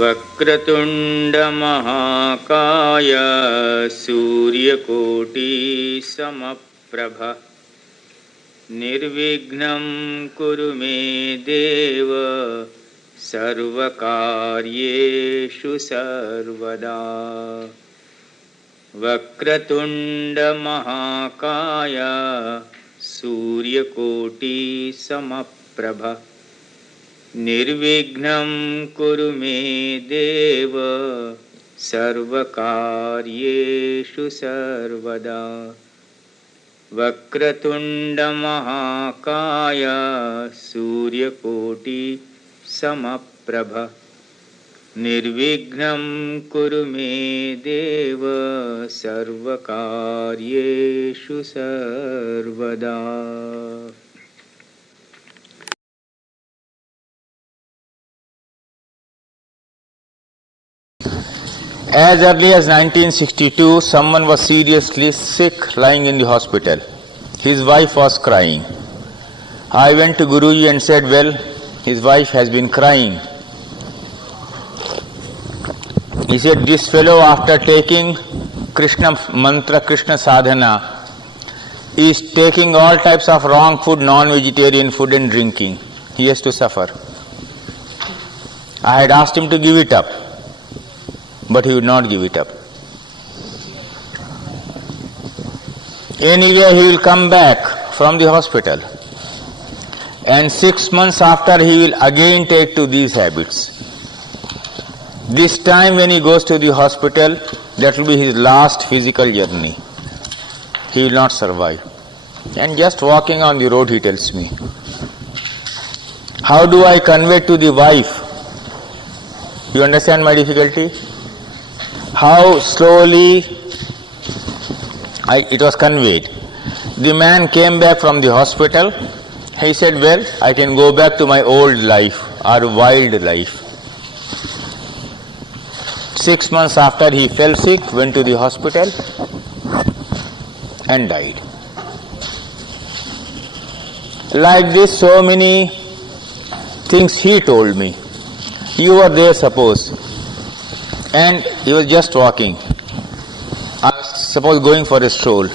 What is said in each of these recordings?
वक्रतुंड महाकाय सूर्यकोटि समप्रभ निर्विघ्नं कुरु मे देव सर्वकार्येषु सर्वदा। वक्रतुंड महाकाय सूर्यकोटि समप्रभ निर्विघ्नं कुरु मे देव सर्वकार्येषु सर्वदा। वक्रतुंड महाकाय सूर्यकोटि समप्रभ निर्विघ्नं कुरु मे देव सर्वकार्येषु सर्वदा। As early as 1962, someone was seriously sick, lying in the hospital. His wife was crying. I went to Guruji and said, well, his wife has been crying. He said, this fellow, after taking Krishna mantra, Krishna sadhana, is taking all types of wrong food, non-vegetarian food and drinking. He has to suffer. I had asked him to give it up, but he would not give it up. Anyway, he will come back from the hospital, and 6 months after he will again take to these habits. This time when he goes to the hospital, that will be his last physical journey. He will not survive. And just walking on the road, he tells me, how do I convey to the wife? You understand my difficulty? How slowly it was conveyed. The man came back from the hospital. He said, well, I can go back to my old life or wild life. 6 months after he fell sick, went to the hospital and died. Like this, so many things he told me. You were there, suppose, and he was just walking, suppose going for a stroll.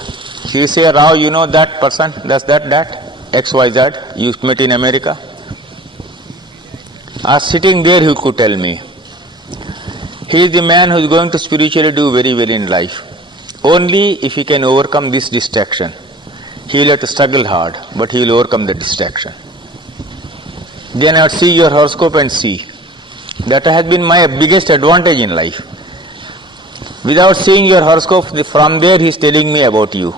He say, Rao, you know that person, does that, XYZ, you met in America? Sitting there, he could tell me. He is the man who is going to spiritually do very well in life. Only if he can overcome this distraction. He will have to struggle hard, but he will overcome the distraction. Then I would see your horoscope and see. That has been my biggest advantage in life. Without seeing your horoscope, from there he is telling me about you.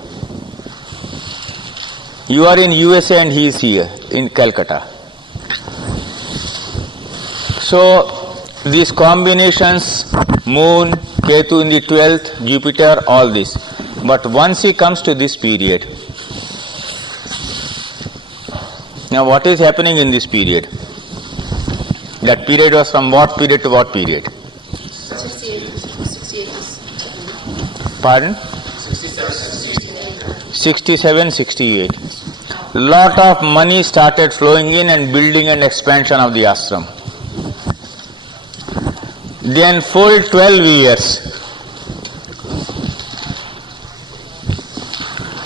You are in USA and he is here in Calcutta. So these combinations, Moon, Ketu in the 12th, Jupiter, all this. But once he comes to this period, now what is happening in this period? That period was from what period to what period? 68. Pardon? 67, 68. Lot of money started flowing in and building and expansion of the ashram. Then full 12 years,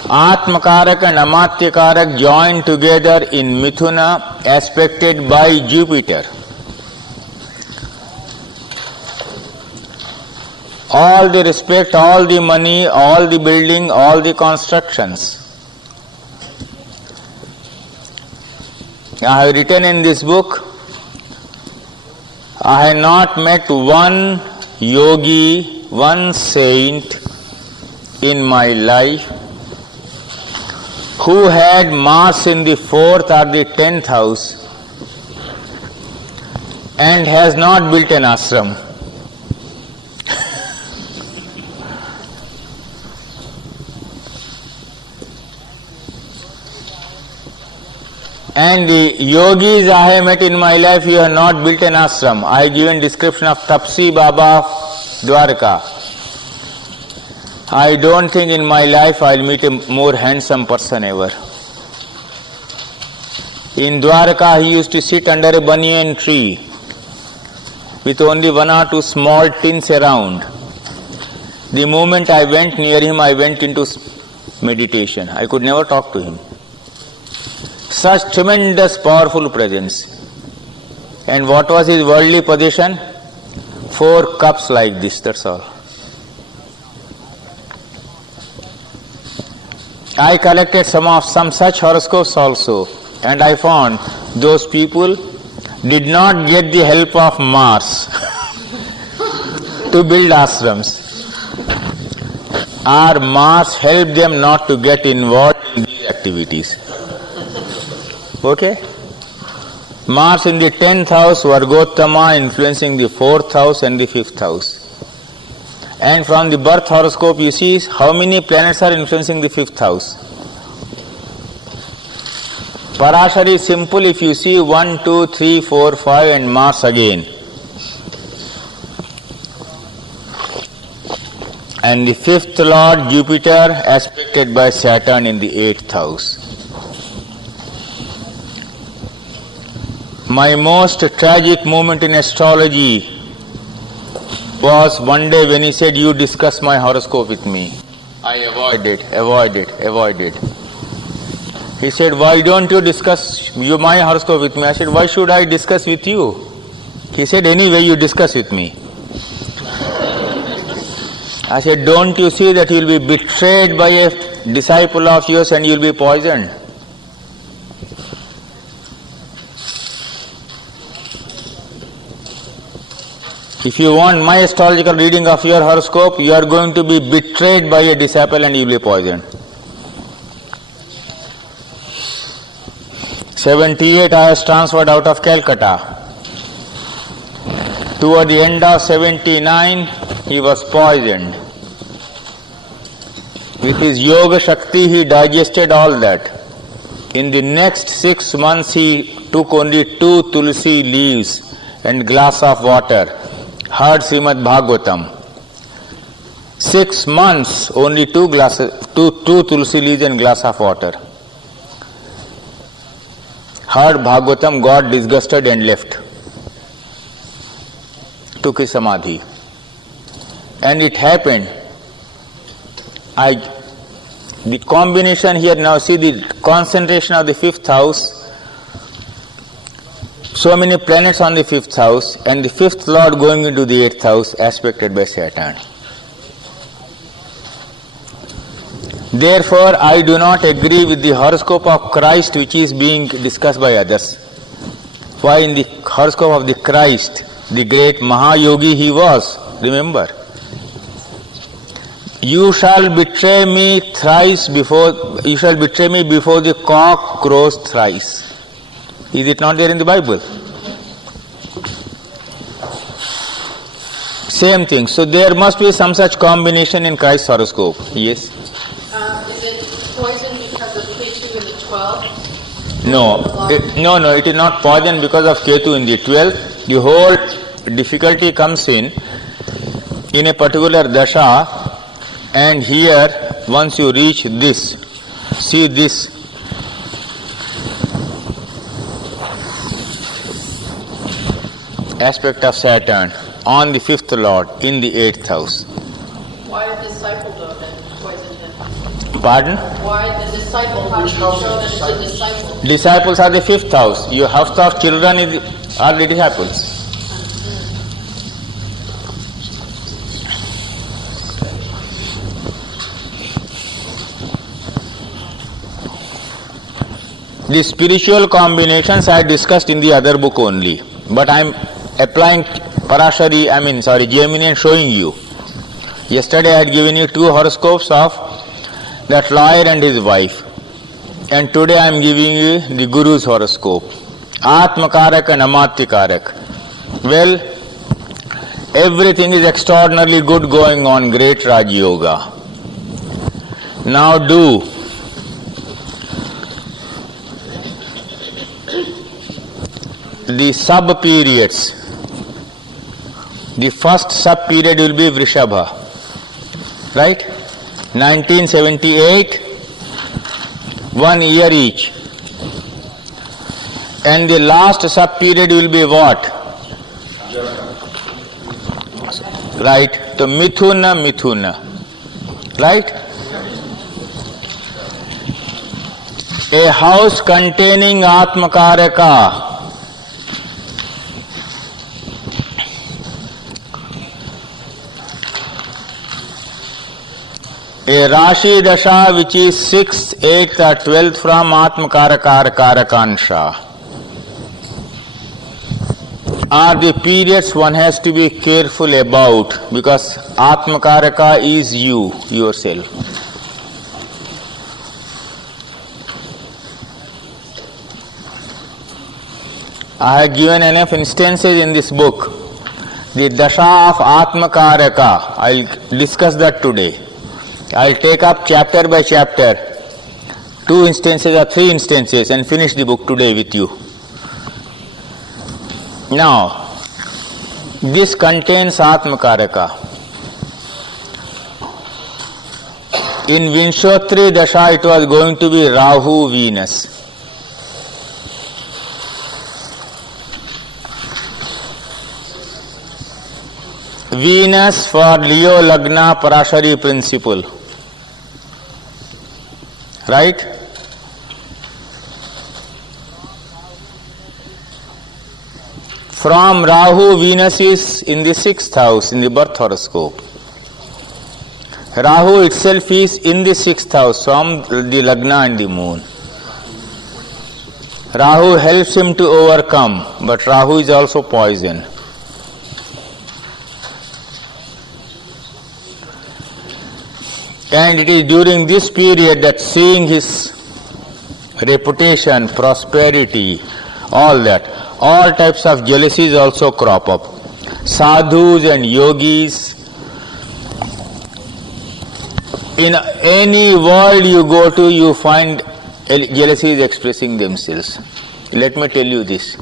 Atmakarak and Amatyakarak joined together in Mithuna, aspected by Jupiter. All the respect, all the money, all the building, all the constructions. I have written in this book, I have not met one yogi, one saint in my life who had Mars in the 4th or the 10th house and has not built an ashram. And the yogis I have met in my life, you have not built an ashram. I have given description of Tapsi Baba of Dwarka. I don't think in my life I will meet a more handsome person ever. In Dwarka he used to sit under a banyan tree with only one or two small tins around. The moment I went near him, I went into meditation. I could never talk to him. Such tremendous, powerful presence. And what was his worldly possession? 4 cups like this, that's all. I collected some such horoscopes also, and I found those people did not get the help of Mars to build ashrams. Or Mars helped them not to get involved in these activities. Okay? Mars in the 10th house, Vargottama, influencing the 4th house and the 5th house. And from the birth horoscope you see how many planets are influencing the 5th house. Parashari is simple. If you see 1, 2, 3, 4, 5 and Mars again. And the 5th Lord Jupiter aspected by Saturn in the 8th house. My most tragic moment in astrology was one day when he said, "You discuss my horoscope with me." I avoided. He said, "Why don't you discuss my horoscope with me?" I said, "Why should I discuss with you?" He said, "Anyway, you discuss with me." I said, "Don't you see that you will be betrayed by a disciple of yours and you will be poisoned?" If you want my astrological reading of your horoscope, you are going to be betrayed by a disciple and you will be poisoned. 78 I was transferred out of Calcutta. Toward the end of 79, he was poisoned. With his yoga shakti, he digested all that. In the next 6 months, he took only 2 tulsi leaves and glass of water. Heard Srimad Bhagavatam. 6 months, only 2 tulsi leaves and glass of water. Heard Bhagavatam, got disgusted and left. Took his samadhi. And it happened. The combination here, now see the concentration of the 5th house. So many planets on the 5th house and the 5th Lord going into the 8th house aspected by Saturn. Therefore, I do not agree with the horoscope of Christ which is being discussed by others. Why in the horoscope of the Christ, the great Mahayogi he was, remember. You shall betray me before the cock crows thrice. Is it not there in the Bible? Same thing. So there must be some such combination in Christ's horoscope. Yes? Is it poison because of Ketu in the 12th? No, it is not poison because of Ketu in the 12th. The whole difficulty comes in a particular dasha, and here once you reach this, see this. Aspect of Saturn on the 5th Lord in the 8th house. Why did the disciple know that poison him? Pardon? Why did the disciple have to show that it's a disciple? Disciples are the 5th house. Your house of children are the disciples. The spiritual combinations I discussed in the other book only, but I am applying Gemini and showing you. Yesterday I had given you 2 horoscopes of that lawyer and his wife, and today I am giving you the Guru's horoscope. Atmakarak and Amatyakarak. Well, everything is extraordinarily good going on, great Raj Yoga. Now do. The sub-periods. The first sub-period will be Vrishabha. Right? 1978, 1 year each. And the last sub-period will be what? Right? So Mithuna, Mithuna. Right? A house containing Atmakaraka. A Rashi Dasha which is 6th, 8th or 12th from Atmakaraka Karakansha are the periods one has to be careful about, because Atmakaraka is you, yourself. I have given enough instances in this book. The Dasha of Atmakaraka, I will discuss that today. I will take up chapter by chapter, 2 instances or 3 instances, and finish the book today with you. Now, this contains Atmakaraka. In Vinshotri Dasha, it was going to be Rahu Venus. Venus for Leo Lagna Parashari principle. Right? From Rahu, Venus is in the 6th house, in the birth horoscope. Rahu itself is in the 6th house from the Lagna and the moon. Rahu helps him to overcome, but Rahu is also poison. And it is during this period that seeing his reputation, prosperity, all that, all types of jealousies also crop up. Sadhus and yogis, in any world you go to, you find jealousies expressing themselves. Let me tell you this.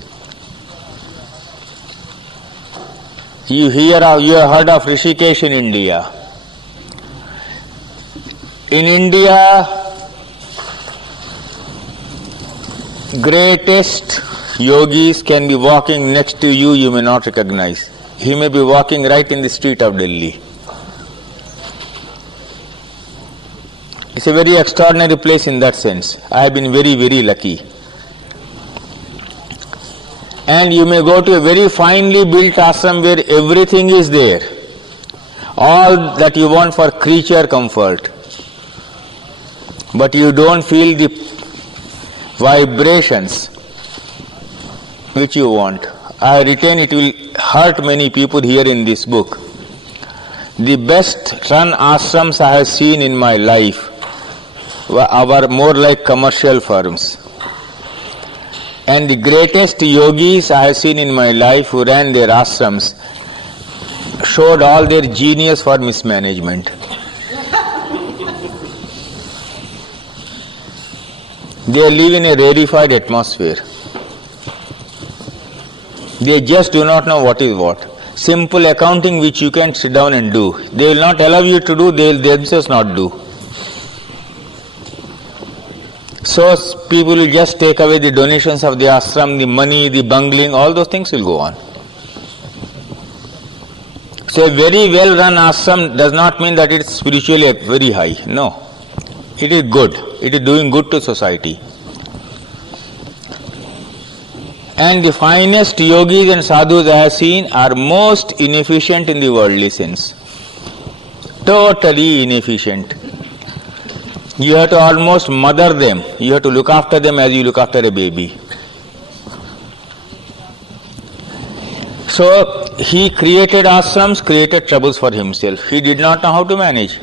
You have heard of Rishikesh in India. In India, greatest yogis can be walking next to you, you may not recognize. He may be walking right in the street of Delhi. It's a very extraordinary place in that sense. I have been very, very lucky. And you may go to a very finely built ashram where everything is there. All that you want for creature comfort. But you don't feel the vibrations which you want. I retain it will hurt many people here in this book. The best run ashrams I have seen in my life are more like commercial firms. And the greatest yogis I have seen in my life who ran their ashrams showed all their genius for mismanagement. They live in a rarefied atmosphere. They just do not know what is what. Simple accounting which you can sit down and do, they will not allow you to do, they will themselves not do. So people will just take away the donations of the ashram, the money, the bungling, all those things will go on. So a very well run ashram does not mean that it is spiritually very high. No. It is good. It is doing good to society. And the finest yogis and sadhus I have seen are most inefficient in the worldly sense. Totally inefficient. You have to almost mother them. You have to look after them as you look after a baby. So he created ashrams, created troubles for himself. He did not know how to manage.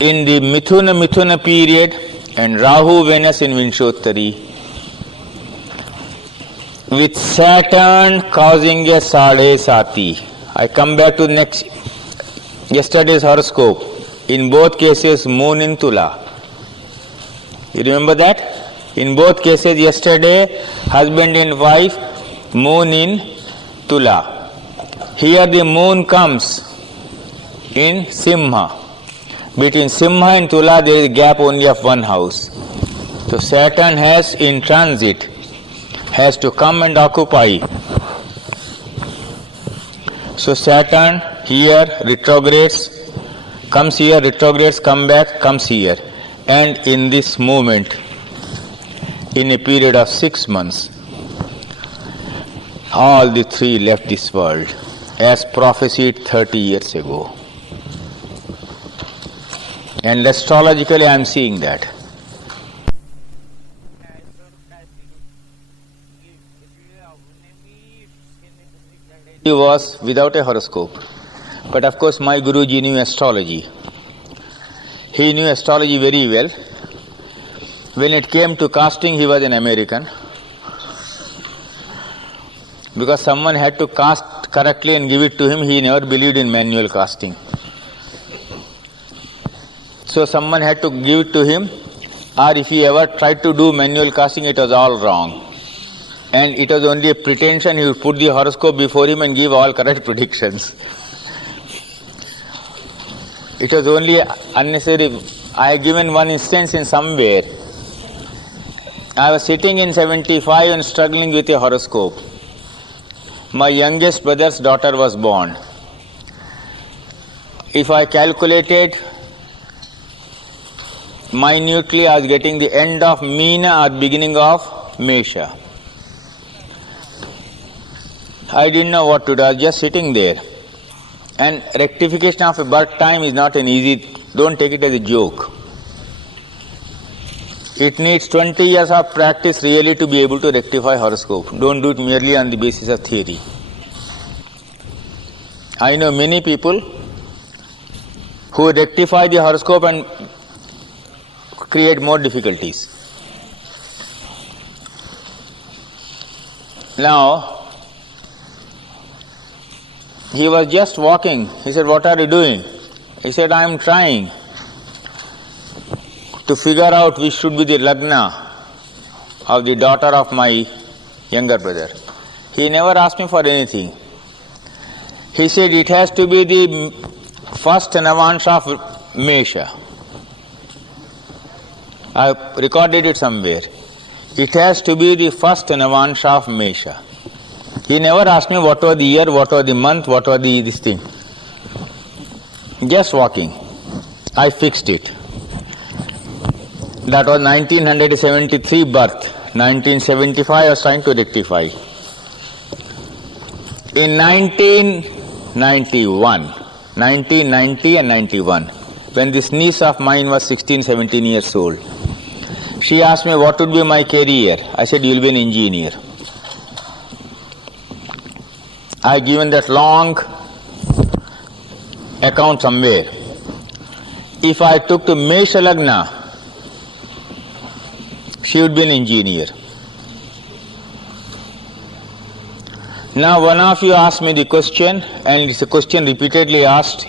In the Mithuna period and Rahu Venus in Vinshottari, with Saturn causing a Sadhe Sati. I come back to yesterday's horoscope. In both cases, moon in Tula. You remember that? In both cases, yesterday, husband and wife, moon in Tula. Here the moon comes in Simha. Between Simha and Tula, there is a gap only of one house. So Saturn has in transit, has to come and occupy So Saturn here retrogrades, comes here, retrogrades, come back, comes here. And in this movement, in a period of 6 months, all the three left this world, as prophesied 30 years ago. And astrologically I am seeing that. He was without a horoscope. But of course my Guruji knew astrology. He knew astrology very well. When it came to casting, he was an American. Because someone had to cast correctly and give it to him, he never believed in manual casting. So someone had to give it to him, or if he ever tried to do manual casting, it was all wrong. And it was only a pretension, he would put the horoscope before him and give all correct predictions. It was only unnecessary. I have given one instance in somewhere. I was sitting in 75 and struggling with a horoscope. My youngest brother's daughter was born. If I calculated minutely, I was getting the end of Meena or beginning of Mesha. I didn't know what to do. I was just sitting there. And rectification of a birth time is not an easy, don't take it as a joke. It needs 20 years of practice really to be able to rectify horoscope. Don't do it merely on the basis of theory. I know many people who rectify the horoscope and create more difficulties. Now, he was just walking. He said, "What are you doing?" He said, "I am trying to figure out which should be the lagna of the daughter of my younger brother." He never asked me for anything. He said, "It has to be the first Navansha of Mesha." I recorded it somewhere. It has to be the first Navansha of Mesha. He never asked me what was the year, what was the month, what was this thing. Just walking. I fixed it. That was 1973 birth. 1975 I was trying to rectify. In 1990 and 91, when this niece of mine was 16, 17 years old, she asked me what would be my career. I said, "You will be an engineer." I have given that long account somewhere. If I took to Mesha Lagna, she would be an engineer. Now one of you asked me the question, and it's a question repeatedly asked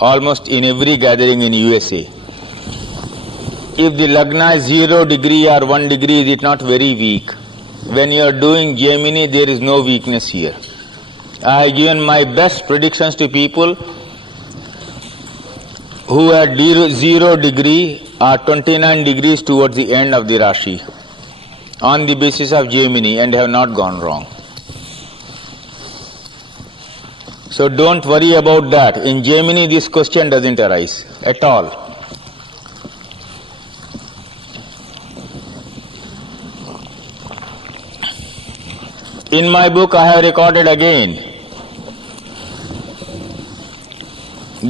almost in every gathering in USA. If the Lagna is 0 degree or 1 degree, is it not very weak? When you are doing Gemini, there is no weakness here. I have given my best predictions to people who had 0 degree or 29 degrees towards the end of the Rashi on the basis of Gemini, and have not gone wrong. So don't worry about that. In Gemini this question doesn't arise at all. In my book I have recorded again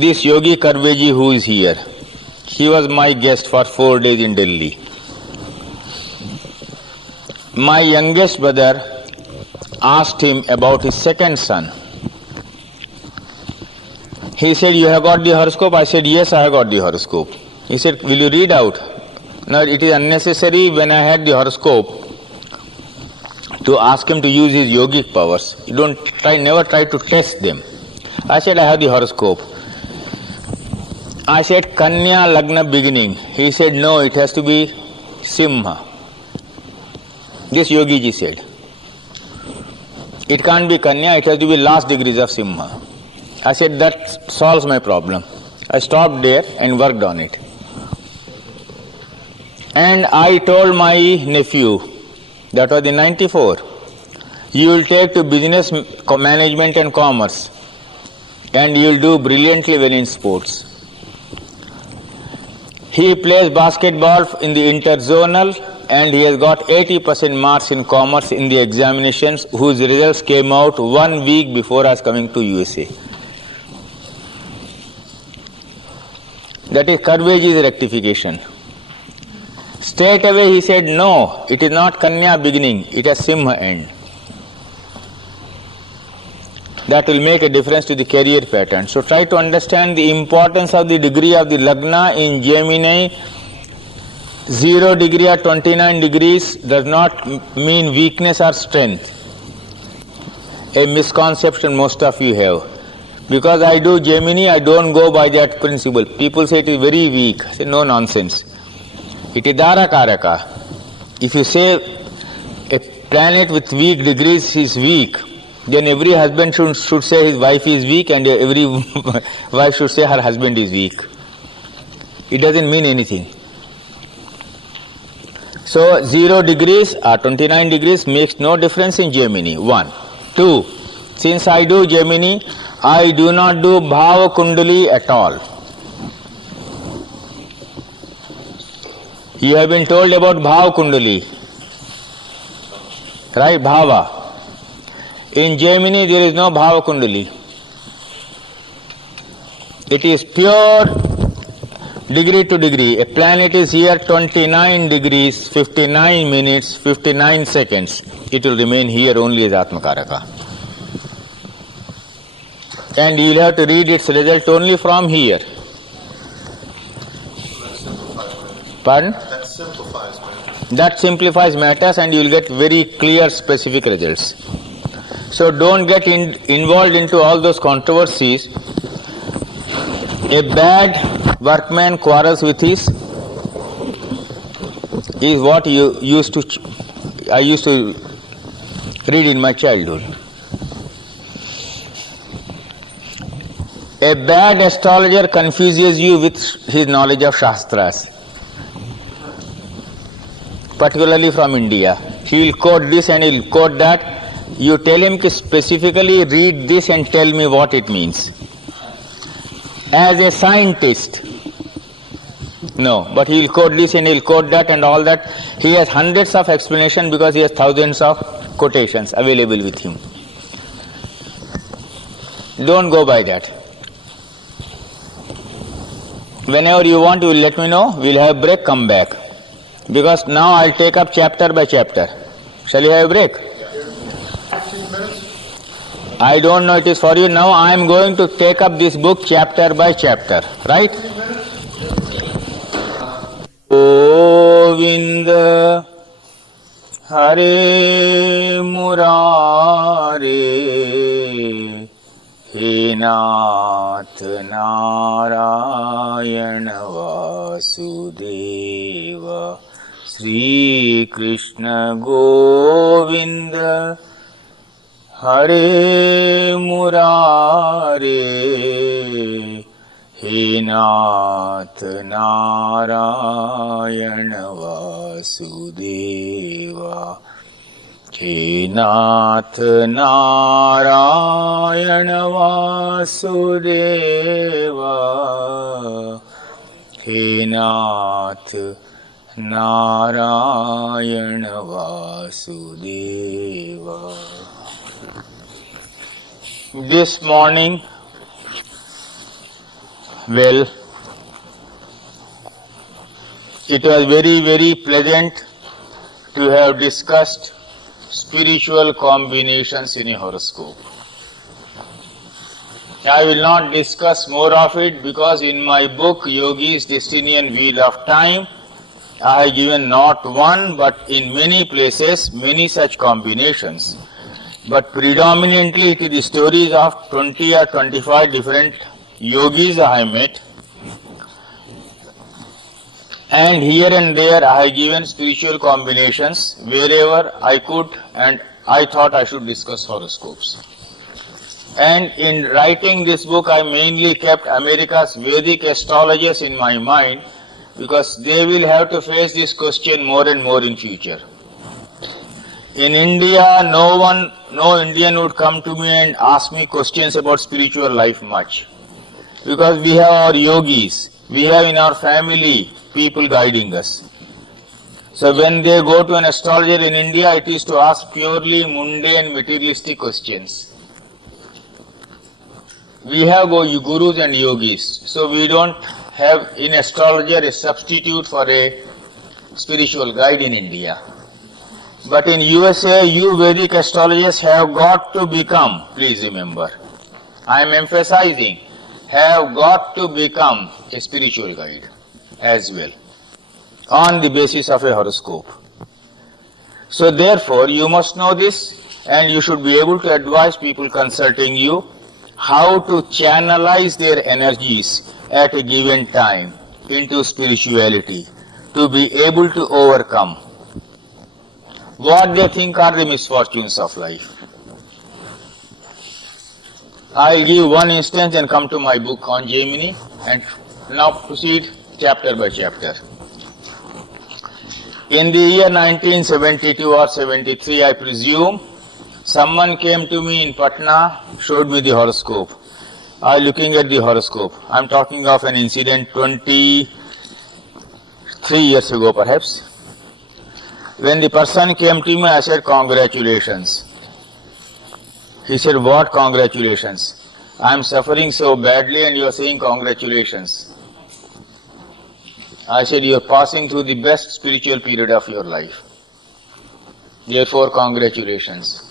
this Yogi Karveji who is here. He was my guest for 4 days in Delhi. My youngest brother asked him about his second son. He said, "You have got the horoscope?" I said, "Yes, I have got the horoscope." He said, "Will you read out?" Now it is unnecessary when I had the horoscope to ask him to use his yogic powers. You never try to test them. I said, "I have the horoscope." I said, "Kanya Lagna beginning." He said, "No, it has to be Simha." This Yogiji said, "It can't be Kanya, it has to be last degrees of Simha." I said, "That solves my problem." I stopped there and worked on it. And I told my nephew, that was in 94, "You will take to business management and commerce. and you will do brilliantly well in sports. He plays basketball in the interzonal and he has got 80% marks in commerce in the examinations whose results came out 1 week before us coming to USA. That is Karveji's rectification. Straight away he said, no, it is not Kanya beginning, it has Simha end. That will make a difference to the career pattern. So try to understand the importance of the degree of the Lagna in Gemini. 0 degree or 29 degrees does not mean weakness or strength. A misconception most of you have. Because I do Gemini, I don't go by that principle. People say it is very weak. I say no nonsense. It is Dara Karaka. If you say a planet with weak degrees is weak, then every husband should say his wife is weak and every wife should say her husband is weak. It doesn't mean anything. So 0 degrees or 29 degrees makes no difference in Gemini. 1. 2. Since I do Gemini, I do not do Bhava Kundali at all. You have been told about Bhava Kundali. Right? Bhava. In Gemini there is no Bhava Kundali. It is pure degree to degree. A planet is here 29 degrees, 59 minutes, 59 seconds. It will remain here only as Atmakaraka. And you will have to read its result only from here. Pardon? That simplifies matters and you will get very clear specific results. So don't get involved into all those controversies. A bad workman quarrels with his is what I used to read in my childhood. A bad astrologer confuses you with his knowledge of Shastras, particularly from India. He will quote this and he will quote that. You tell him to specifically read this and tell me what it means. As a scientist, no, but he will quote this and he will quote that and all that. He has hundreds of explanations because he has thousands of quotations available with him. Don't go by that. Whenever you want, you will let me know. We will have a break, come back. Because now I will take up chapter by chapter. Shall you have a break? I don't know, it is for you. Now I am going to take up this book chapter by chapter. Right? Govinda Hare Murare He Nath Narayana Vasudeva Sri Krishna Govinda Hare Murare He Nath Narayana Vasudeva He Nath Narayana Vasudeva He Nath Narayana Vasudeva. This morning, well, it was very, very pleasant to have discussed spiritual combinations in a horoscope. I will not discuss more of it because in my book Yogi's Destiny and Wheel of Time, I have given not one but in many places many such combinations. But predominantly it is the stories of 20 or 25 different yogis I met. And here and there I have given spiritual combinations wherever I could and I thought I should discuss horoscopes. And in writing this book I mainly kept America's Vedic astrologers in my mind because they will have to face this question more and more in future. In India, no Indian would come to me and ask me questions about spiritual life much. Because we have our yogis, we have in our family people guiding us. So when they go to an astrologer in India, it is to ask purely mundane materialistic questions. We have gurus and yogis, so we don't have in astrologer a substitute for a spiritual guide in India. But in USA, you Vedic astrologers have got to become, please remember, I am emphasizing, have got to become a spiritual guide as well, on the basis of a horoscope. So therefore, you must know this, and you should be able to advise people consulting you how to channelize their energies at a given time into spirituality, to be able to overcome what they think are the misfortunes of life. I'll give one instance and come to my book on Gemini, and now proceed chapter by chapter. In the year 1972 or 73, I presume, someone came to me in Patna, showed me the horoscope. I was looking at the horoscope. I'm talking of an incident 23 years ago perhaps. When the person came to me, I said, congratulations. He said, what congratulations? I am suffering so badly and you are saying congratulations. I said, you are passing through the best spiritual period of your life. Therefore, congratulations.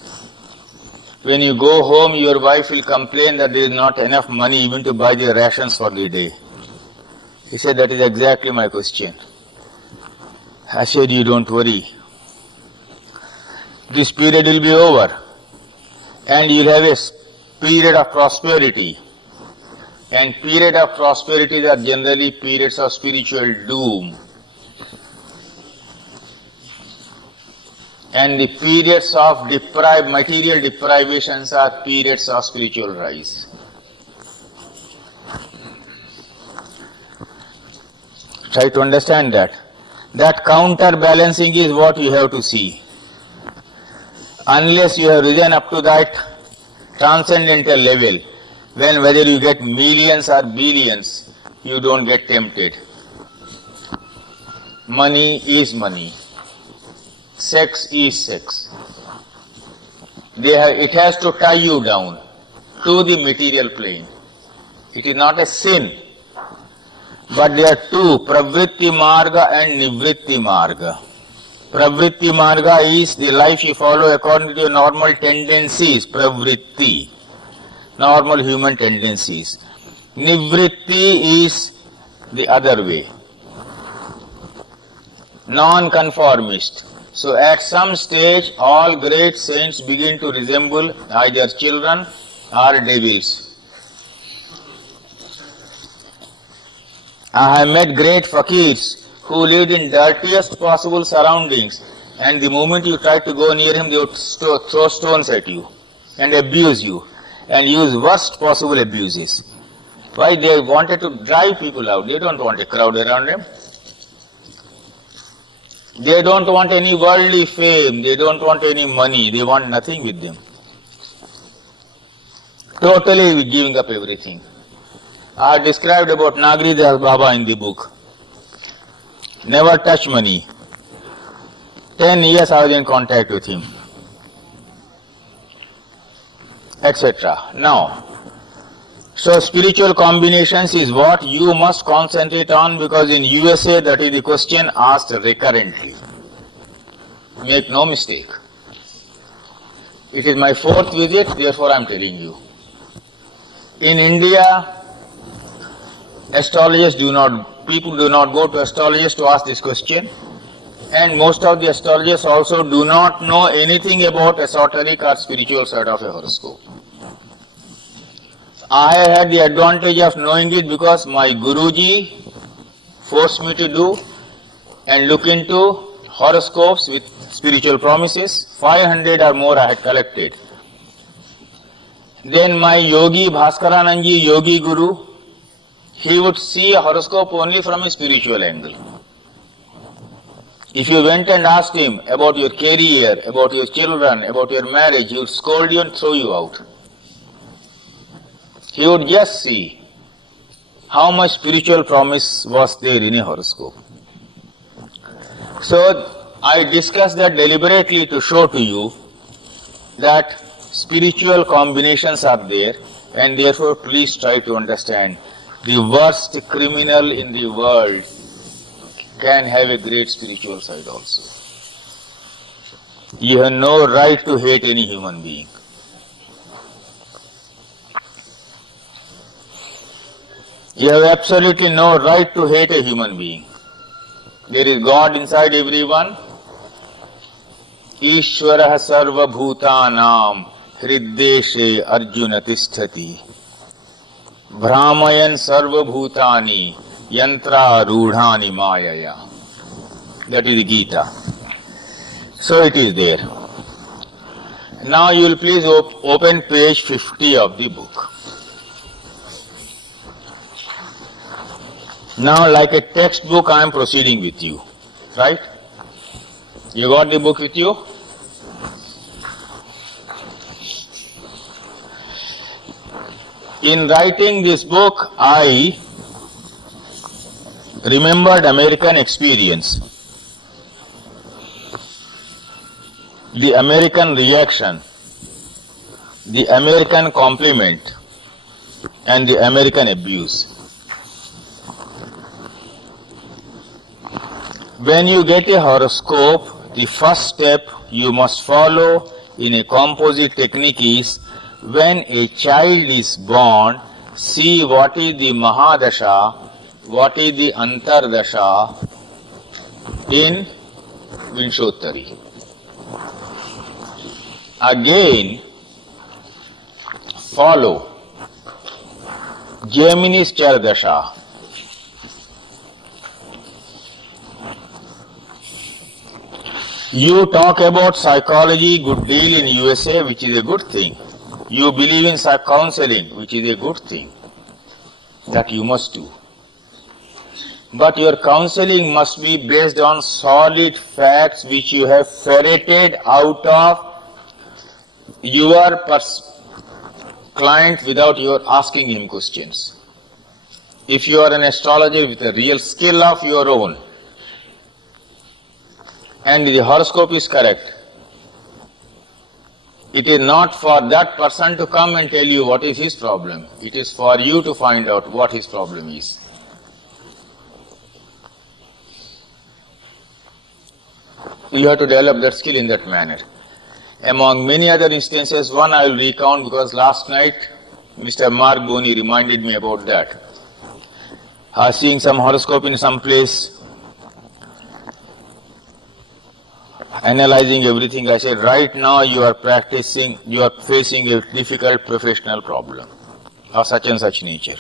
When you go home, your wife will complain that there is not enough money even to buy the rations for the day. He said, that is exactly my question. I said, you don't worry. This period will be over and you will have a period of prosperity. And period of prosperity are generally periods of spiritual doom. And the periods of material deprivations are periods of spiritual rise. Try to understand that. That counterbalancing is what you have to see. Unless you have risen up to that transcendental level, when whether you get millions or billions, you don't get tempted. Money is money. Sex is sex. It has to tie you down to the material plane. It is not a sin. But there are two, pravritti marga and nivritti marga. Pravritti marga is the life you follow according to your normal tendencies, pravritti, normal human tendencies. Nivritti is the other way, non-conformist. So at some stage, all great saints begin to resemble either children or devils. I have met great fakirs who lived in dirtiest possible surroundings, and the moment you try to go near him, they would throw stones at you and abuse you and use worst possible abuses. Why? They wanted to drive people out. They don't want a crowd around them. They don't want any worldly fame. They don't want any money. They want nothing with them. Totally giving up everything. I described about Nagri Das Baba in the book. Never touch money. 10 years I was in contact with him, etc. Now, so spiritual combinations is what you must concentrate on, because in USA that is the question asked recurrently. Make no mistake. It is my 4th visit, therefore I am telling you. In India, people do not go to astrologers to ask this question, and most of the astrologers also do not know anything about esoteric or spiritual side of a horoscope. I had the advantage of knowing it because my Guruji forced me to do and look into horoscopes with spiritual promises. 500 or more I had collected. Then my yogi, Bhaskaranandji, yogi guru, he would see a horoscope only from a spiritual angle. If you went and asked him about your career, about your children, about your marriage, he would scold you and throw you out. He would just see how much spiritual promise was there in a horoscope. So I discussed that deliberately to show to you that spiritual combinations are there, and therefore please try to understand the worst criminal in the world can have a great spiritual side also. You have no right to hate any human being. You have absolutely no right to hate a human being. There is God inside everyone. Ishwarah sarva bhutanam hriddeshe arjuna tisthati. Brahmayan sarva bhutani yantra rudhani mayaya. That is the Gita. So it is there. Now you will please open page 50 of the book. Now, like a textbook, I am proceeding with you, right? You got the book with you? In writing this book, I remembered American experience, the American reaction, the American compliment, and the American abuse. When you get a horoscope, the first step you must follow in a composite technique is, when a child is born, see what is the Mahadasha, what is the Antardasha in Vinshottari. Again, follow Gemini's Chardasha. You talk about psychology good deal in USA, which is a good thing. You believe in counseling, which is a good thing. That you must do. But your counseling must be based on solid facts which you have ferreted out of your client without your asking him questions. If you are an astrologer with a real skill of your own, and the horoscope is correct, it is not for that person to come and tell you what is his problem. It is for you to find out what his problem is. You have to develop that skill in that manner. Among many other instances, one I will recount because last night Mr. Mark Boni reminded me about that. I was seeing some horoscope in some place, analyzing everything. I said, right now you are facing a difficult professional problem of such and such nature.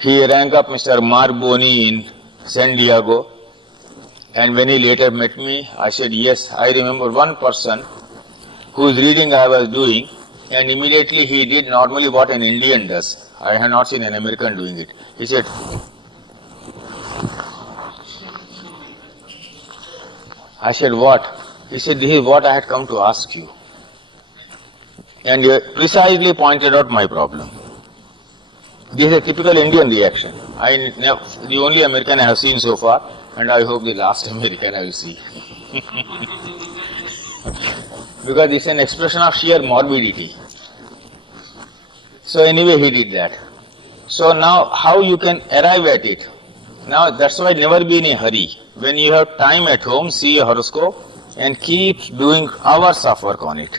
He rang up Mr. Mark Boni in San Diego, and when he later met me, I said, yes, I remember one person whose reading I was doing, and immediately he did normally what an Indian does. I have not seen an American doing it. He said, I said, what? He said, this is what I had come to ask you. And he precisely pointed out my problem. This is a typical Indian reaction. The only American I have seen so far, and I hope the last American I will see. Because it's an expression of sheer morbidity. So anyway, he did that. So now, how you can arrive at it? Now, that's why never be in a hurry. When you have time at home, see a horoscope and keep doing hours of work on it.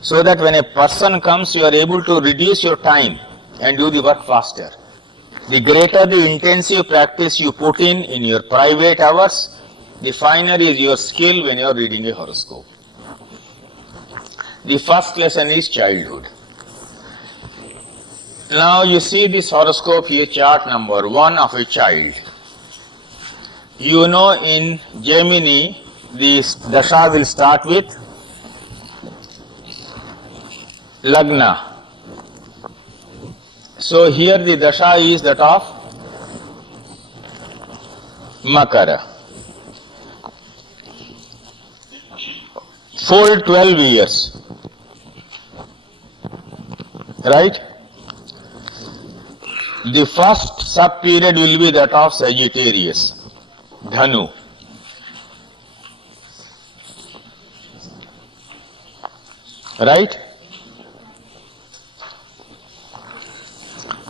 So that when a person comes, you are able to reduce your time and do the work faster. The greater the intensive practice you put in your private hours, the finer is your skill when you are reading a horoscope. The first lesson is childhood. Now you see this horoscope here, chart number 1 of a child. You know, in Gemini, this dasha will start with Lagna. So here the dasha is that of Makara. Full 12 years. Right? The first sub-period will be that of Sagittarius, Dhanu. Right?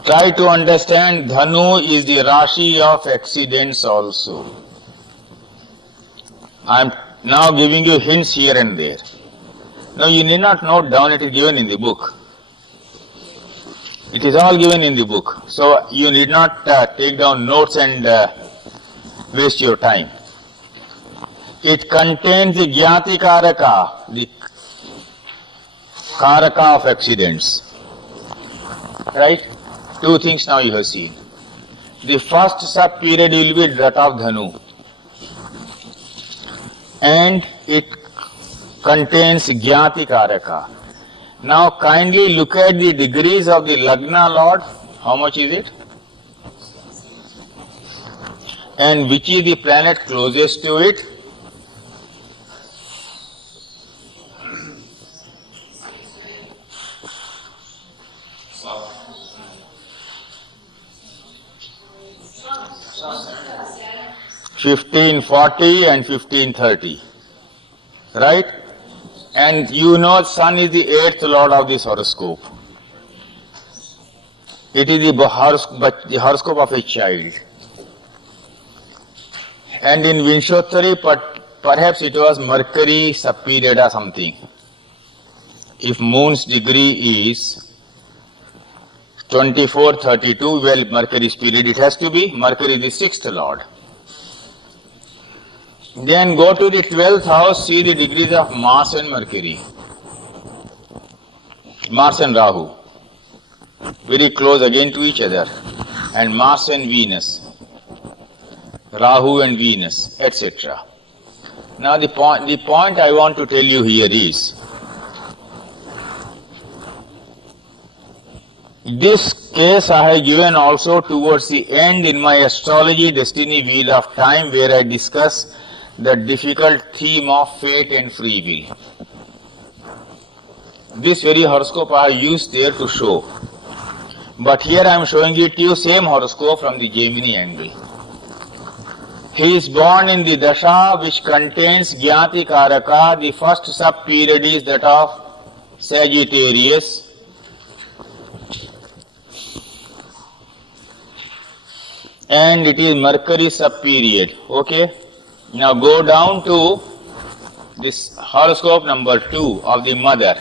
Try to understand, Dhanu is the Rashi of accidents also. I am now giving you hints here and there. Now you need not note down, it is given in the book. It is all given in the book. So you need not take down notes and waste your time. It contains the Gyati Karaka, the Karaka of accidents. Right? Two things now you have seen. The first sub-period will be that of Dhanu. And it contains Gyati Karaka. Now kindly look at the degrees of the Lagna Lord. How much is it? And which is the planet closest to it? (1540) and 1530. Right? And you know Sun is the 8th lord of this horoscope. It is the horoscope of a child. And in Vinshottari, perhaps it was Mercury sub-period or something. If Moon's degree is 2432, well, Mercury's period it has to be. Mercury is the 6th lord. Then go to the 12th house, see the degrees of Mars and Mercury. Mars and Rahu. Very close again to each other. And Mars and Venus. Rahu and Venus, etc. Now the point I want to tell you here is, this case I have given also towards the end in my astrology destiny wheel of time, where I discuss the difficult theme of fate and free will. This very horoscope I have used there to show. But here I am showing it to you, same horoscope from the Gemini angle. He is born in the Dasha which contains Gyati Karaka. The first sub-period is that of Sagittarius. And it is Mercury sub-period. Okay? Now go down to this horoscope number 2 of the mother.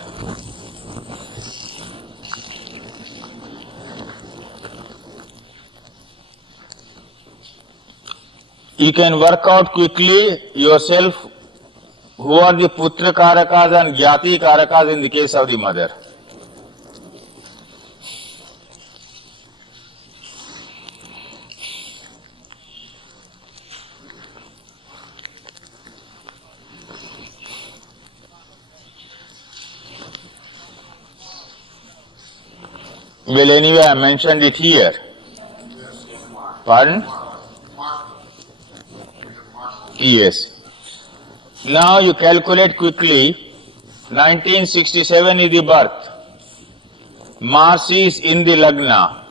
You can work out quickly yourself who are the Putra Karakas and Gyati Karakas in the case of the mother. Well, anyway, I mentioned it here. Pardon? Yes. Now you calculate quickly. 1967 is the birth. Mars is in the Lagna.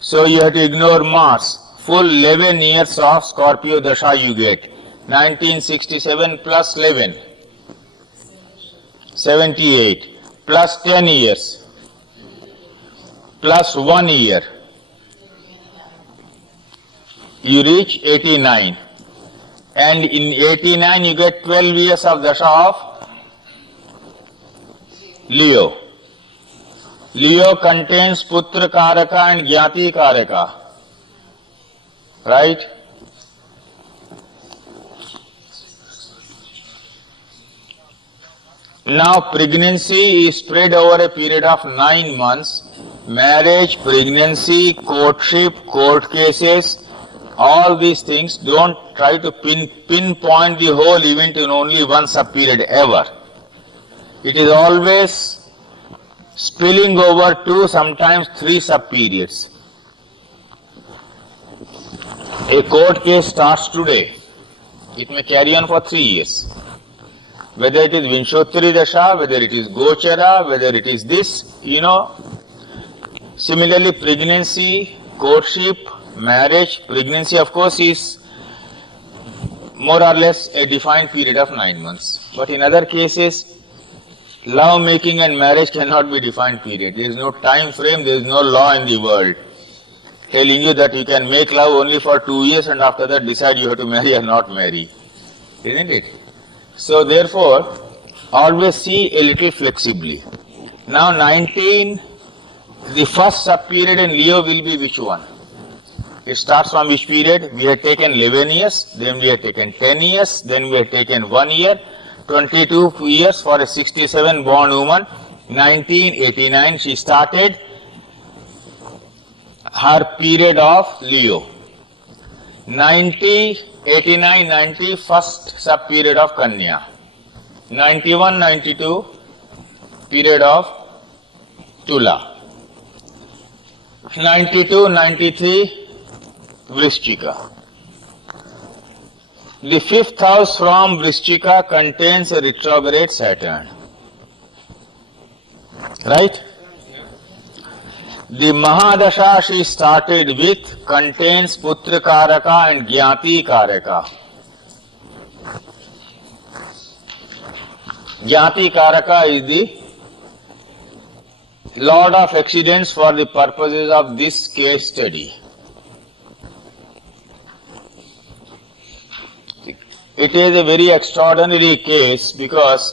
So you have to ignore Mars. Full 11 years of Scorpio Dasha you get. 1967 plus 11. 78. Plus 10 years. Plus 1 year, you reach 89. And in 89 you get 12 years of Dasha of Leo. Leo contains Putra Karaka and Gyati Karaka. Right? Now pregnancy is spread over a period of 9 months. Marriage, pregnancy, courtship, court cases, all these things, don't try to pinpoint the whole event in only one sub-period ever. It is always spilling over 2, sometimes 3 sub-periods. A court case starts today. It may carry on for 3 years. Whether it is Vinshottari Dasha, whether it is Gochara, whether it is this, Similarly, pregnancy, courtship, marriage, pregnancy of course is more or less a defined period of 9 months. But in other cases, love making and marriage cannot be defined period. There is no time frame, there is no law in the world telling you that you can make love only for 2 years and after that decide you have to marry or not marry. Isn't it? So therefore, always see a little flexibly. Now 19, the first sub-period in Leo will be which one? It starts from which period? We had taken 11 years, then we had taken 10 years, then we had taken 1 year, 22 years for a 67 born woman. 1989 she started her period of Leo. 90, 89, 90 first sub-period of Kanya. 91, 92 period of Tula. 92, 93 Vrishchika. The fifth house from Vrishchika contains a retrograde Saturn. Right? The Mahadasha she started with contains Putra Karaka and Jnati Karaka. Jnati Karaka is the Lord of accidents for the purposes of this case study. It is a very extraordinary case because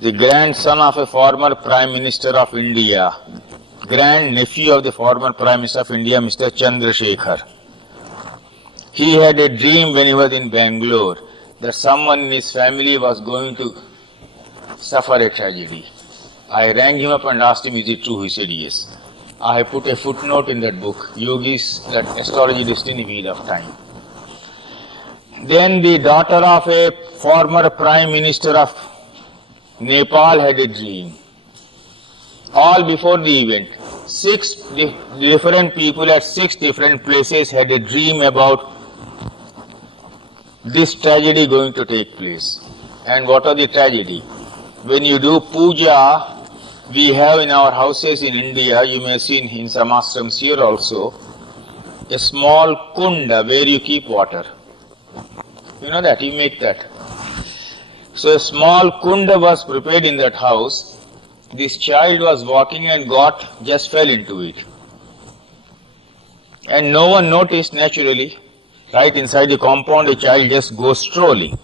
the grandson of a former Prime Minister of India, grand nephew of the former Prime Minister of India, Mr. Chandrasekhar, he had a dream when he was in Bangalore that someone in his family was going to suffer a tragedy. I rang him up and asked him, is it true? He said, yes. I have put a footnote in that book, Yogis, that Astrology, Destiny, Wheel of Time. Then the daughter of a former Prime Minister of Nepal had a dream. All before the event. 6 different people at 6 different places had a dream about this tragedy going to take place. And what was the tragedy? When you do puja, we have in our houses in India, you may have seen in some ashrams here also, a small kunda where you keep water. You know that, you make that. So a small kunda was prepared in that house. This child was walking and just fell into it. And no one noticed naturally. Right inside the compound, a child just goes strolling.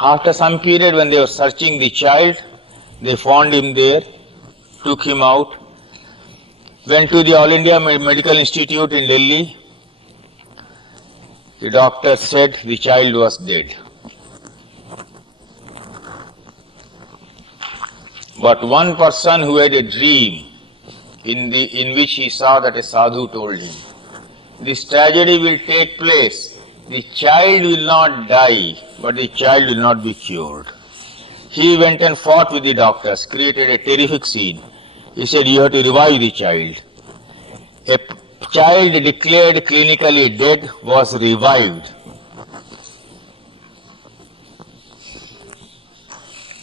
After some period, when they were searching the child, they found him there, took him out, went to the All India Medical Institute in Delhi. The doctor said the child was dead. But one person who had a dream in which he saw that a sadhu told him, this tragedy will take place. The child will not die, but the child will not be cured. He went and fought with the doctors, created a terrific scene. He said, you have to revive the child. A child declared clinically dead was revived.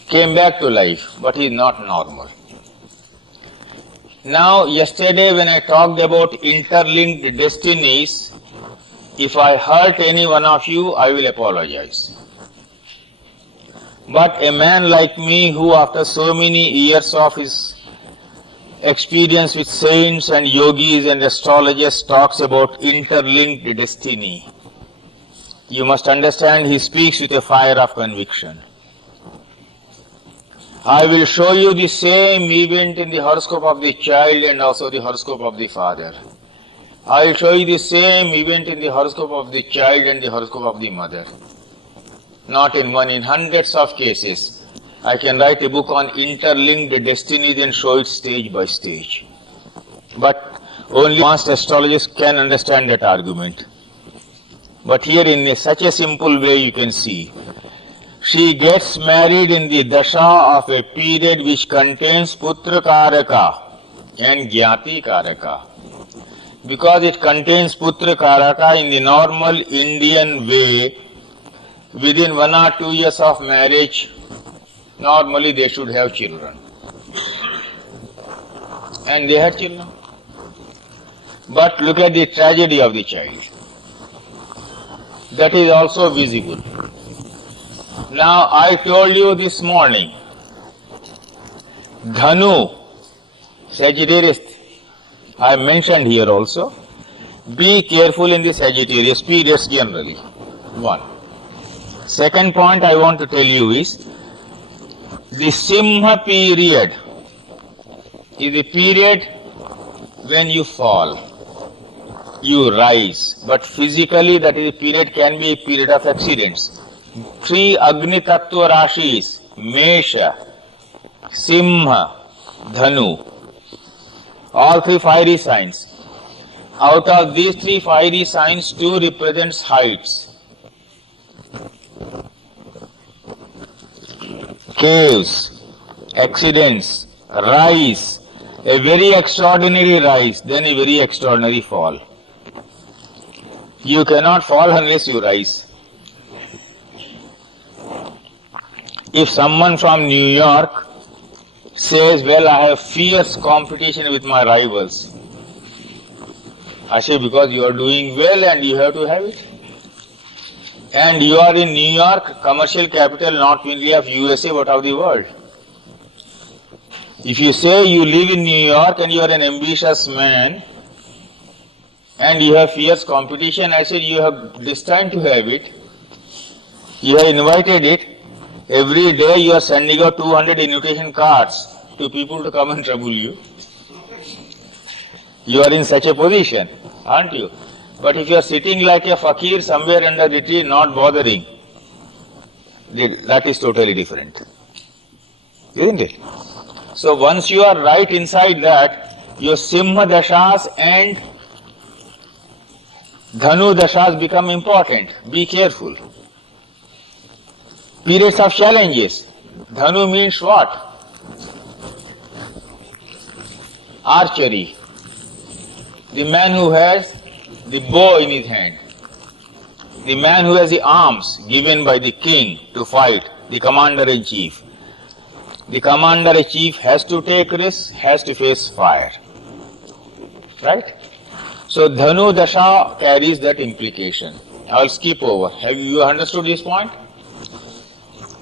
Came back to life, but he is not normal. Now, yesterday when I talked about interlinked destinies, if I hurt any one of you, I will apologize. But a man like me who after so many years of his experience with saints and yogis and astrologers talks about interlinked destiny, you must understand he speaks with a fire of conviction. I will show you the same event in the horoscope of the child and also the horoscope of the father. I will show you the same event in the horoscope of the child and the horoscope of the mother. Not in one, in hundreds of cases. I can write a book on interlinked destinies and show it stage by stage. But only advanced astrologers can understand that argument. But here in such a simple way you can see. She gets married in the dasha of a period which contains Putra Karaka. and Gyati Karaka. Because it contains Putra Karaka in the normal Indian way, within 1 or 2 years of marriage, normally they should have children. And they had children. But look at the tragedy of the child. That is also visible. Now I told you this morning, Dhanu, Sagittarius, I mentioned here also, be careful in the Sagittarius periods generally. One. Second point I want to tell you is, the Simha period is the period when you fall, you rise, but physically that is a period, can be a period of accidents. 3 Agni Tattva Rashis, Mesha, Simha, Dhanu, all 3 fiery signs. Out of these 3 fiery signs, 2 represents heights. Caves, accidents, rise, a very extraordinary rise, then a very extraordinary fall. You cannot fall unless you rise. If someone from New York says, well, I have fierce competition with my rivals, I say, because you are doing well and you have to have it. And you are in New York, commercial capital not only of USA but of the world. If you say you live in New York and you are an ambitious man and you have fierce competition, I said you have destined to have it. You have invited it. Every day you are sending out 200 invitation cards to people to come and trouble you. You are in such a position, aren't you? But if you are sitting like a fakir somewhere under the tree, not bothering, that is totally different. Isn't it? So once you are right inside that, your Simha Dashas and Dhanu Dashas become important. Be careful. Periods of challenges. Dhanu means what? Archery. The man who has the bow in his hand. The man who has the arms given by the king to fight, the commander-in-chief. The commander-in-chief has to take risks, has to face fire. Right? So Dhanu Dasha carries that implication. I will skip over. Have you understood this point?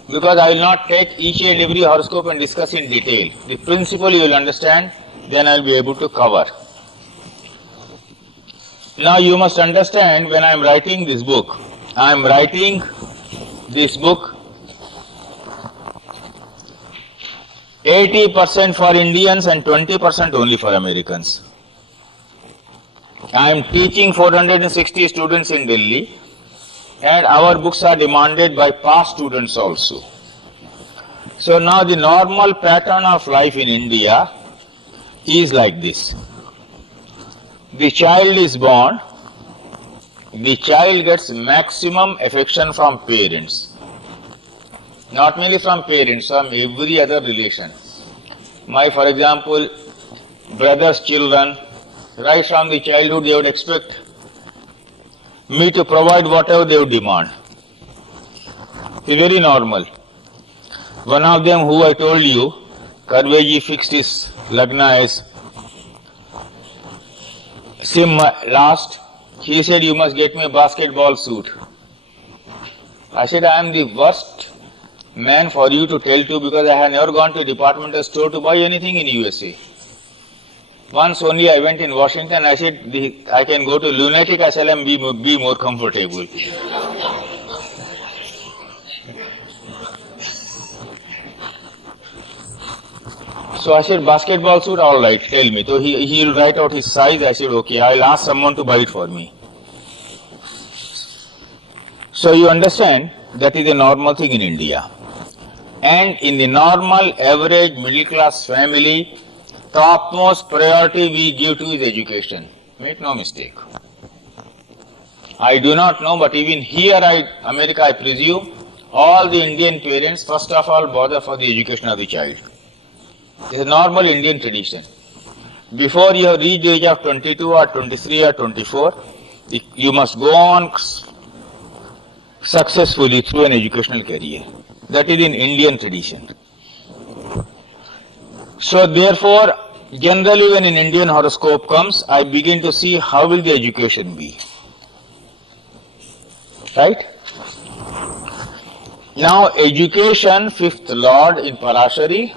Because I will not take each and every horoscope and discuss in detail. The principle you will understand, then I will be able to cover. Now you must understand, when I am writing this book, I am writing this book 80% for Indians and 20% only for Americans. I am teaching 460 students in Delhi, and our books are demanded by past students also. So now the normal pattern of life in India is like this. The child is born, the child gets maximum affection from parents. Not merely from parents, from every other relation. For example, brothers' children, right from the childhood they would expect me to provide whatever they would demand. It's very normal. One of them who I told you, Karveji fixed his Lagna as Simha last, he said, you must get me a basketball suit. I said, I am the worst man for you to tell to, because I have never gone to a departmental store to buy anything in USA. Once only I went in Washington, I said, I can go to lunatic asylum, be more comfortable. So I said, basketball suit, all right, tell me. So he will write out his size. I said, okay, I will ask someone to buy it for me. So you understand, that is a normal thing in India. And in the normal, average, middle class family, topmost priority we give to is education. Make no mistake. I do not know, but even here, America, I presume, all the Indian parents, first of all, bother for the education of the child. It's a normal Indian tradition. before you have reached the age of 22 or 23 or 24, you must go on successfully through an educational career. That is in Indian tradition. So therefore, generally when an Indian horoscope comes, I begin to see how will the education be. Right? Now education, fifth lord in Parashari.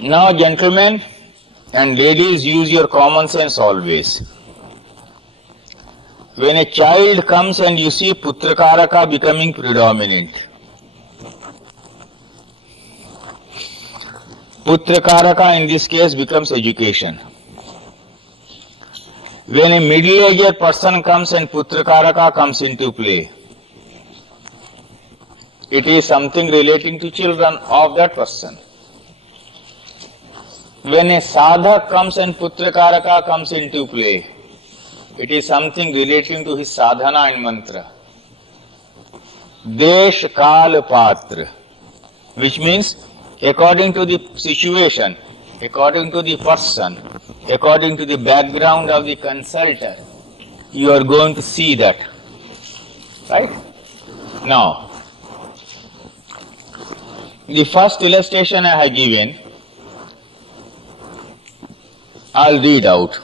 Now gentlemen and ladies, use your common sense always. When a child comes and you see Putrakaraka becoming predominant, Putrakaraka in this case becomes education. When a middle-aged person comes and Putrakaraka comes into play, it is something relating to children of that person. When a sadhak comes and Putrakaraka comes into play, it is something relating to his sadhana and mantra. Desh Kal Patra, which means according to the situation, according to the person, according to the background of the consultant, you are going to see that. Right? Now, the first illustration I have given, I'll read out.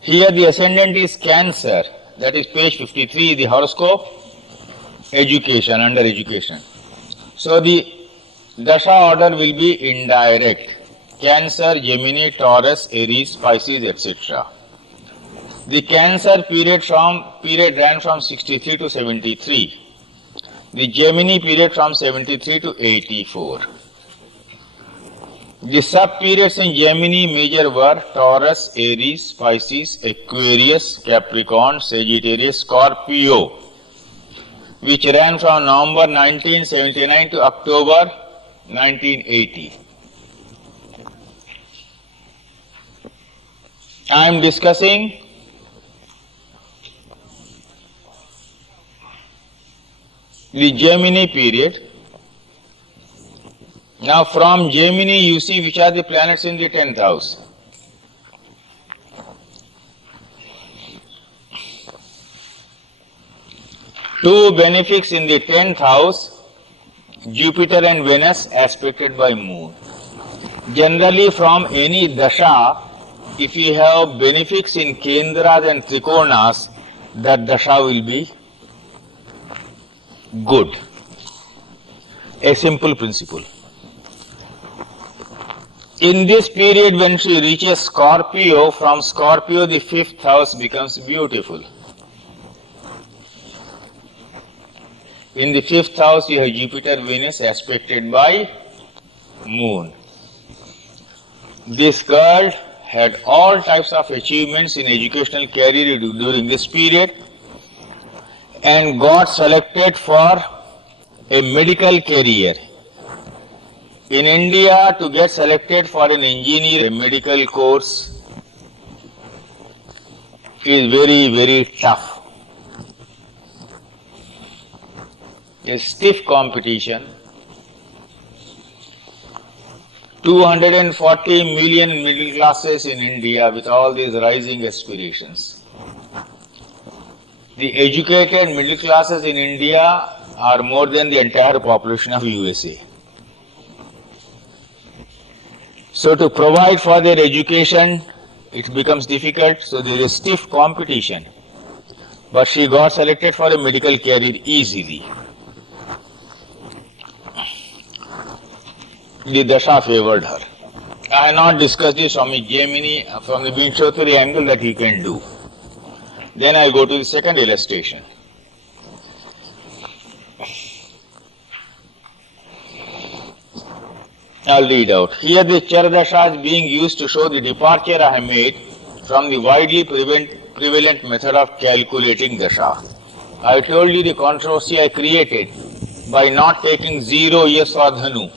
Here the ascendant is Cancer, that is page 53, the horoscope, education, under education. So the Dasha order will be indirect. Cancer, Gemini, Taurus, Aries, Pisces, etc. The Cancer period ran from 63 to 73. The Gemini period from 73 to 84. The sub-periods in Gemini major were Taurus, Aries, Pisces, Aquarius, Capricorn, Sagittarius, Scorpio, which ran from November 1979 to October 1980. I am discussing the Gemini period. Now from Gemini you see which are the planets in the 10th house. Two benefics in the 10th house, Jupiter and Venus aspected by Moon. Generally from any dasha, if you have benefics in Kendras and Trikonas, that dasha will be good. A simple principle. In this period when she reaches Scorpio, from Scorpio the 5th house becomes beautiful. In the 5th house you have Jupiter, Venus aspected by Moon. This girl had all types of achievements in educational career during this period and got selected for a medical career. In India, to get selected for an engineer, a medical course is very, very tough. A stiff competition. 240 million middle classes in India with all these rising aspirations. The educated middle classes in India are more than the entire population of USA. So to provide for their education, it becomes difficult, so there is stiff competition. But she got selected for a medical career easily. The dasha favored her. I have not discussed this from Gemini, from the Vinchotri angle that he can do. Then I go to the second illustration. I'll read out. Here the Charadasha is being used to show the departure I have made from the widely prevalent method of calculating dasha. I told you the controversy I created by not taking 0 years for Dhanu.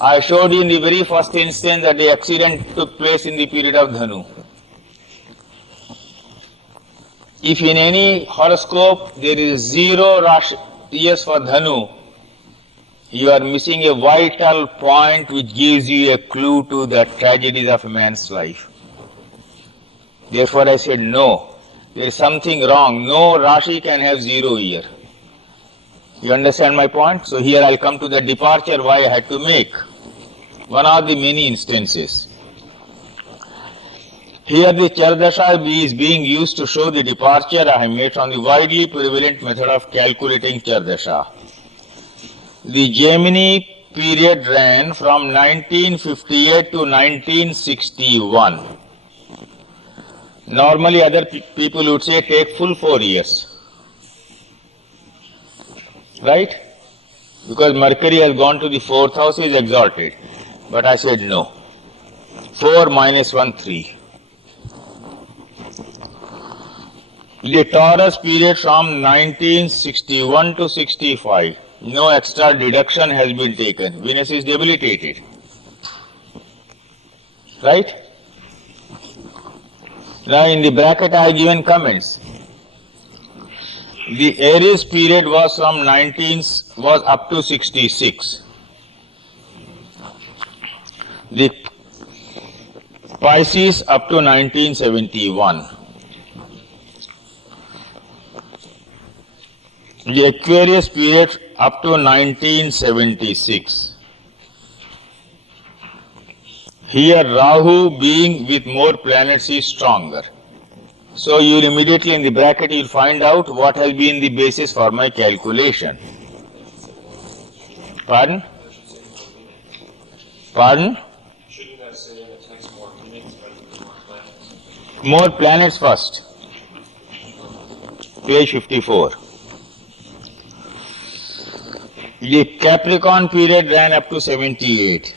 I showed you in the very first instance that the accident took place in the period of Dhanu. If in any horoscope there is 0 years for Dhanu, you are missing a vital point which gives you a clue to the tragedies of a man's life. Therefore I said no, there is something wrong. No Rashi can have 0 here. You understand my point? So here I'll come to the departure why I had to make. One of the many instances. Here the Chardasha is being used to show the departure I have made from the widely prevalent method of calculating Chardasha. The Gemini period ran from 1958 to 1961. Normally other people would say take full 4 years. Right? Because Mercury has gone to the 4th house, is exalted. But I said no. 4 minus 1, 3. The Taurus period from 1961 to 65. No extra deduction has been taken. Venus is debilitated. Right? Now in the bracket I have given comments. The Aries period was up to 66. The Pisces up to 1971. The Aquarius period up to 1976. Here Rahu being with more planets is stronger. So you will immediately in the bracket you will find out what has been the basis for my calculation. Pardon? Pardon? Shouldn't that say in the text more planets? More planets first. Page 54. The Capricorn period ran up to 78.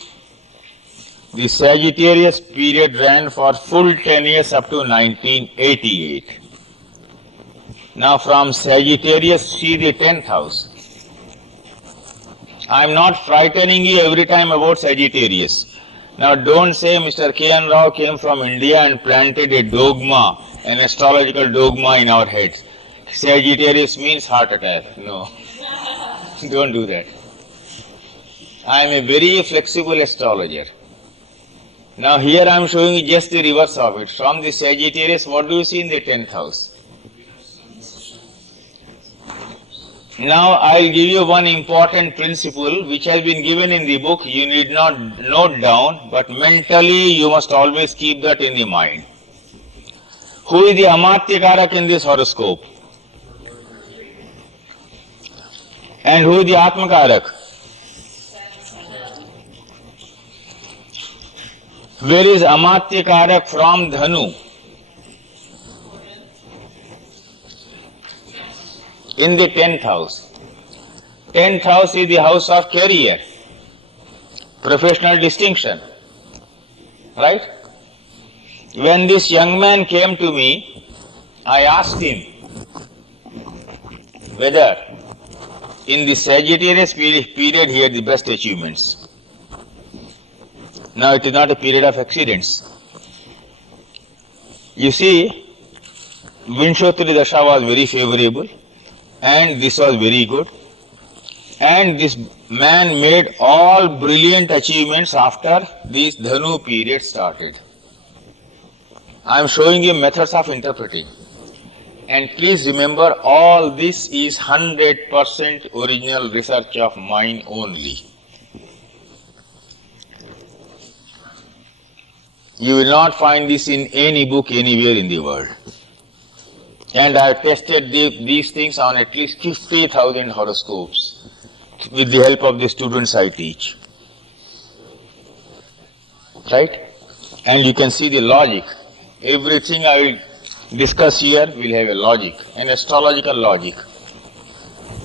The Sagittarius period ran for full 10 years up to 1988. Now from Sagittarius see the 10th house. I am not frightening you every time about Sagittarius. Now don't say Mr. K.N. Rao came from India and planted a dogma, an astrological dogma in our heads. Sagittarius means heart attack. No. Don't do that. I am a very flexible astrologer. Now here I am showing you just the reverse of it. From the Sagittarius, what do you see in the 10th house? Now I will give you one important principle which has been given in the book. You need not note down, but mentally you must always keep that in the mind. Who is the Amatya Karak in this horoscope? And who is the Atma Karak? Where is Amatya Karak from Dhanu? In the 10th house. 10th house is the house of career, professional distinction. Right? When this young man came to me, I asked him whether in the Sagittarius period he had the best achievements. Now it is not a period of accidents. You see, Vinshotri Dasha was very favorable and this was very good. And this man made all brilliant achievements after this Dhanu period started. I am showing you methods of interpreting. And please remember, all this is 100% original research of mine only. You will not find this in any book anywhere in the world. And I have tested these things on at least 50,000 horoscopes with the help of the students I teach. Right? And you can see the logic. Everything I will discuss here will have a logic, an astrological logic.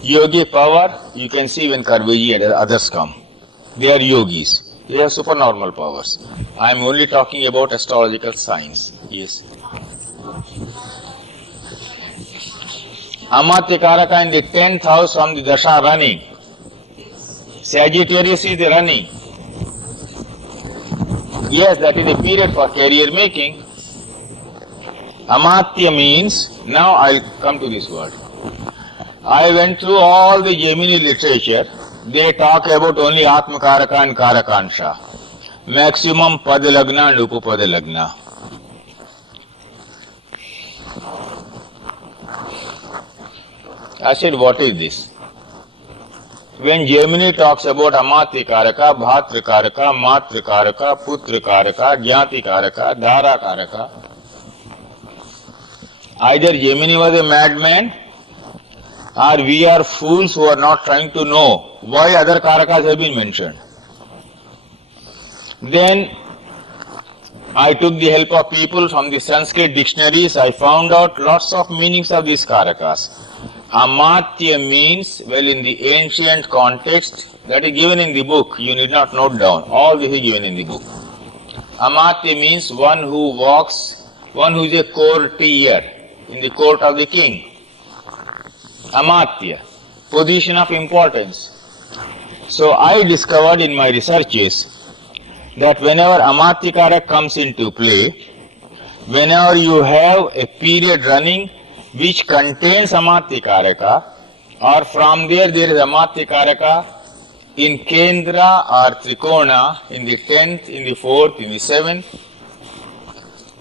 Yogic power, you can see when Karveji and others come. They are yogis. They have supernormal powers. I am only talking about astrological science. Yes. Amatya Karaka in the 10th house from the Dasha running. Sagittarius is the running. Yes, that is a period for career making. Amatya means, now I'll come to this word. I went through all the Gemini literature they talk about only Atmakaraka and Karakansha. Maximum Padalagna and Upapadalagna. I said, what is this? When Gemini talks about Amatyakaraka, Bhatrakaraka, Matrakaraka, Putrakaraka, Jnatikaraka, Dharakaraka, either Gemini was a madman or we are fools who are not trying to know why other Karakas have been mentioned. Then I took the help of people from the Sanskrit dictionaries. I found out lots of meanings of these Karakas. Amatya means, well, in the ancient context, that is given in the book. You need not note down. All this is given in the book. Amatya means one who walks, one who is a courtier in the court of the king. Amatya, position of importance. So I discovered in my researches that whenever Amatyakaraka comes into play, whenever you have a period running which contains Amatyakaraka, or from there is Amatyakaraka in Kendra or Trikona, in the 10th, in the 4th, in the 7th,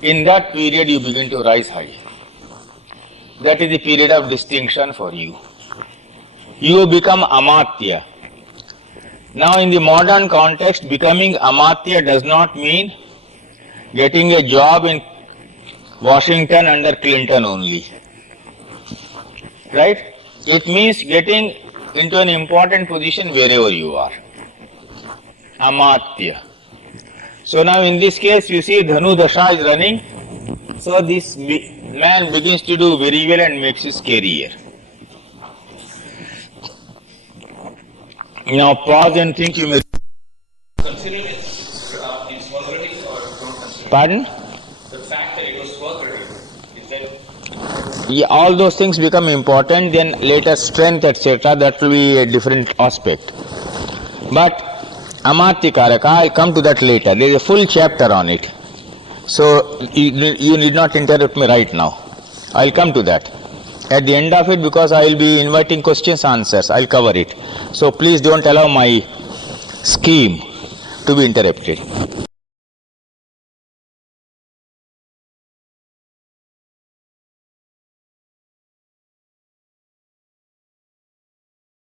in that period you begin to rise high. That is the period of distinction for you. You become Amatya. Now in the modern context, becoming Amatya does not mean getting a job in Washington under Clinton only. Right? It means getting into an important position wherever you are. Amatya. So now in this case you see Dhanu Dasha is running. So this man begins to do very well and makes his career. Now pause and think you may... Considering its vulgarity or don't consider? Pardon? The fact that it was vulgar, is that... Yeah, all those things become important, then later strength, etc., that will be a different aspect. But Amatyakaraka, I'll come to that later. There is a full chapter on it. So you need not interrupt me right now. I'll come to that. At the end of it, because I will be inviting questions, answers, I'll cover it. So please don't allow my scheme to be interrupted.